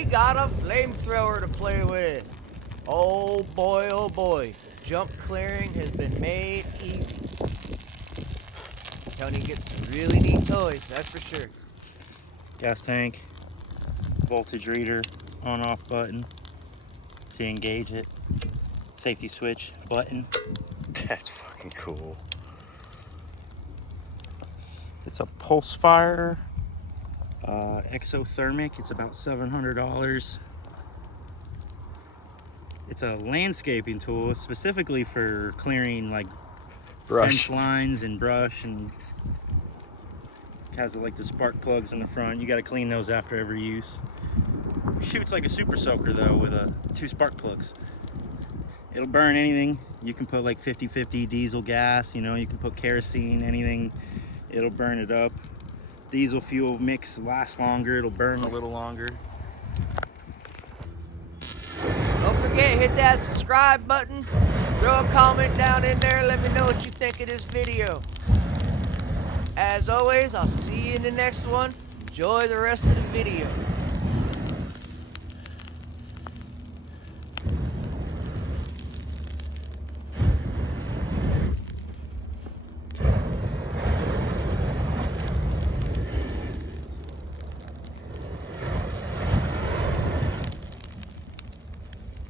we got a flamethrower to play with. Oh boy, jump clearing has been made easy. Tony gets some really neat toys, that's for sure. Gas tank, voltage reader, on-off button to engage it, safety switch button. That's fucking cool. It's a pulse fire, exothermic. It's about $700. It's a landscaping tool specifically for clearing like Brush. fence lines and brush, and has like the spark plugs in the front. You got to clean those after every use. Shoots like a super soaker though with 2 spark plugs. It'll burn anything. You can put like 50-50 diesel gas, you know, you can put kerosene, anything. It'll burn it up. Diesel fuel mix lasts longer. It'll burn a little longer. Don't forget, hit that subscribe button. Throw a comment down in there. Let me know what you think of this video. As always, I'll see you in the next one. Enjoy the rest of the video.